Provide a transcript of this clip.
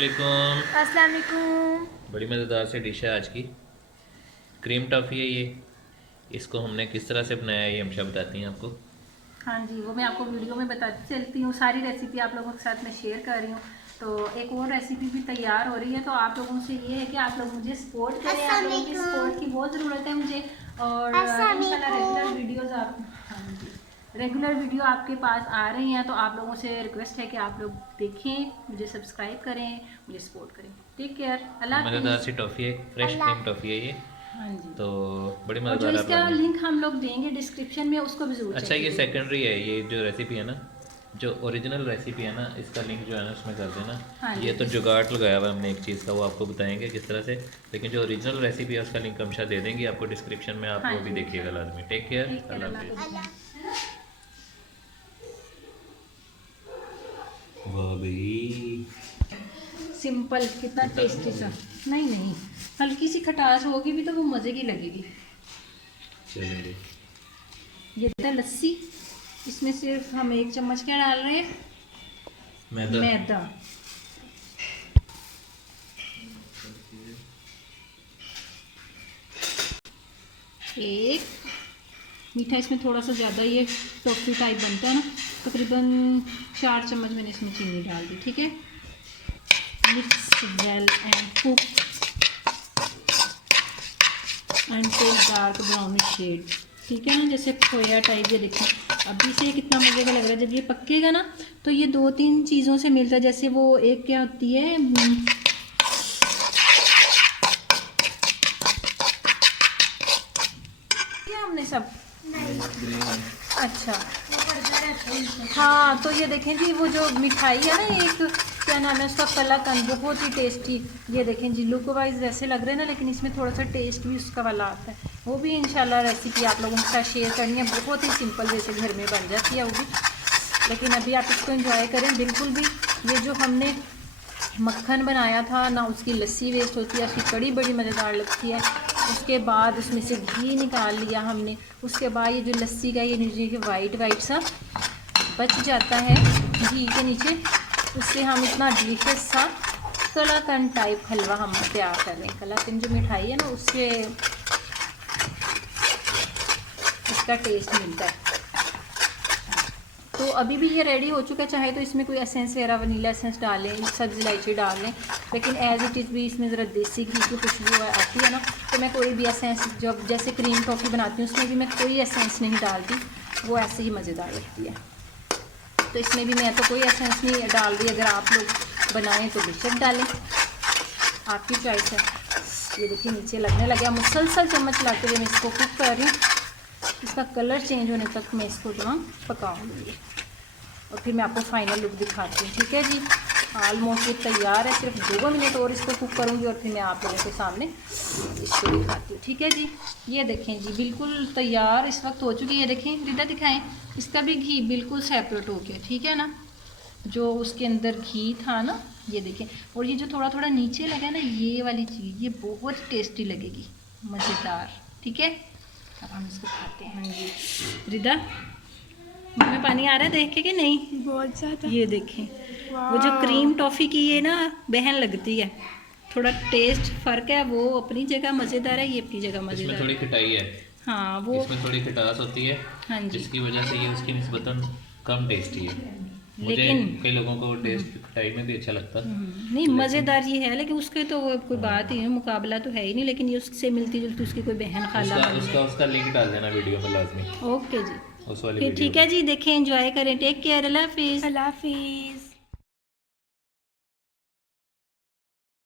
वालेकुम। अस्सलाम वालेकुम। बड़ी मज़ेदार सी डिश है आज की। क्रीम टॉफ़ी है ये। इसको हमने किस तरह से बनाया है ये हमशा बताती हैं आपको। हाँ जी, वो मैं आपको वीडियो में बताती चलती हूँ। सारी रेसिपी आप लोगों के साथ मैं शेयर कर रही हूँ। तो एक और रेसिपी भी तैयार हो रही है, तो आप लोगों से ये है कि आप लोग मुझे सपोर्ट करें। आप लोगों की सपोर्ट की बहुत ज़रूरत है मुझे। और इंशाल्लाह रेगुलर वीडियोज़ आप, हाँ जी, रेगुलर वीडियो आपके पास आ रही हैं। तो आप लोगों से रिक्वेस्ट है कि आप लोग देखें, मुझे सब्सक्राइब करें, मुझे सपोर्ट करें। टेक केयर, अल्लाह मज़ेदार हाफिज़। सी टॉफ़ी है, फ्रेश क्रीम टॉफ़ी है ये। हाँ जी। तो बड़ी और जो मज़ेदार आप इसका लाजमी। लिंक हम लोग देंगे डिस्क्रिप्शन में, उसको भी ज़रूर अच्छा चेक ये कीजिएगा। सेकेंडरी है, ये जो रेसिपी है ना, जो ओरिजिनल रेसिपी है ना, इसका लिंक जो है ना उसमें कर देना। हाँ ये जी, तो जुगाड़ लगाया हुआ है हमने एक चीज़ का, वो आपको बताएंगे किस तरह से। लेकिन जो ओरिजिनल रेसिपी है उसका लिंक हमशा दे देंगे आपको डिस्क्रिप्शन में, आप हाँ वो भी जी, देखिएगा इंशाल्लाह। लाजमी। टेक केयर, ठीक है, अल्लाह अल्लाह हाफिज़। हाफिज़। वाह भाई, सिंपल, कितना खट्टा तो टेस्टी नहीं सा। है? नहीं नहीं, हल्की सी खटास होगी भी तो वो मज़े की लगेगी। चलिए ये था लस्सी। इसमें सिर्फ हम 1 चम्मच क्या डाल रहे हैं? मैदा। मैदा। एक मीठा इसमें थोड़ा सा ज़्यादा, ये टॉफ़ी टाइप बनता है ना, तकरीबन 4 चम्मच मैंने इसमें चीनी डाल दी। ठीक है, mix well and cook until dark brownish shade. ठीक है ना, जैसे खोया टाइप। ये देखें अभी से कितना मज़े का लग रहा है। जब ये पकेगा ना तो ये 2-3 चीज़ों से मिलता है। जैसे वो एक क्या होती है, क्या हमने सब, अच्छा, हाँ, तो ये देखें जी, वो जो मिठाई है ना, एक क्या नाम है उसका, कलाकंद, बहुत ही टेस्टी। ये देखें जी, लुक वाइज वैसे लग रहे हैं ना, लेकिन इसमें थोड़ा सा टेस्ट भी उसका वाला आता है। वो भी इंशाल्लाह रेसिपी आप लोगों के साथ शेयर करनी है। बहुत ही सिंपल, जैसे घर में बन जाती है वो भी। लेकिन अभी आप इसको एंजॉय करें बिल्कुल भी। ये जो हमने मक्खन बनाया था ना, उसकी लस्सी वेस्ट होती है, उसकी कड़ी बड़ी मज़ेदार लगती है। उसके बाद उसमें से घी निकाल लिया हमने। उसके बाद ये जो लस्सी का ये नीचे वाइट वाइट सा बच जाता है घी के नीचे, उससे हम इतना डिलीशियस सा कलाकंद टाइप हलवा हम तैयार कर रहे हैं। कलाकंद जो मिठाई है ना, उससे इसका टेस्ट मिलता है। तो अभी भी ये रेडी हो चुका है। चाहे तो इसमें कोई एसेंस वगैरह, वनीला एसेंस डालें, सब्ज़ इलायची डाल लें, लेकिन एज इट इज़ भी इसमें ज़रा देसी घी की खुशबू आती है ना, तो मैं कोई भी एसेंस, जब जैसे क्रीम टॉफ़ी बनाती हूँ उसमें भी मैं कोई एसेंस नहीं डालती, वो ऐसे ही मज़ेदार लगती है। तो इसमें भी मैं तो कोई एसेंस नहीं डाल रही। अगर आप लोग बनाएं तो बेशक डालें, आपकी चॉइस है। ये देखिए नीचे लगने लगा, मुसलसल चम्मच लाते हुए मैं इसको कुक कर रही हूँ। इसका कलर चेंज होने तक मैं इसको जो पकाऊंगी, और फिर मैं आपको फाइनल लुक दिखाती हूँ। ठीक है जी, ऑलमोस्ट ये तैयार है। सिर्फ 2 मिनट और इसको कुक करूँगी और फिर मैं आप लोगों के सामने इसको दिखाती हूँ। ठीक है जी, ये देखें जी, बिल्कुल तैयार इस वक्त हो चुकी है। ये देखें, रिदा दिखाएं, इसका भी घी बिल्कुल सेपरेट हो गया। ठीक है ना, जो उसके अंदर घी था ना, ये देखें। और ये जो थोड़ा थोड़ा नीचे लगा ना, ये वाली चीज़, ये बहुत टेस्टी लगेगी, मज़ेदार। ठीक है, अब हम इसको खाते हैं। हाँ जी, रिदा मुँह में पानी आ रहा है देख के कि नहीं? बहुत ज़्यादा। ये देखें, वो जो क्रीम टॉफ़ी की ये ना बहन लगती है, थोड़ा टेस्ट फ़र्क है। वो अपनी जगह मज़ेदार है, ये अपनी जगह इसमें मज़ेदार थोड़ी है। खटाई है, हाँ वो, इसमें थोड़ी खटास होती है, हाँ जी, जिसकी वजह से ये उसकी निस्बतन कम टेस्टी है। मुझे लेकिन कई लोगों को टेस्ट खटाई में भी अच्छा लगता, नहीं, लेकिन मज़ेदार ये है। लेकिन उसके तो कोई बात ही नहीं, मुकाबला तो है ही नहीं। लेकिन ये उससे मिलती जुलती उसकी कोई बहन खाला उसका बहन उसका है। उसका लिंक डाल देना वीडियो में लाजमी, ओके जी, उस वाली फिर वीडियो ठीक है का। जी, देखें, एंजॉय करें। टेक केयर, अल्लाह हाफिज़। अल्लाह हाफिज़।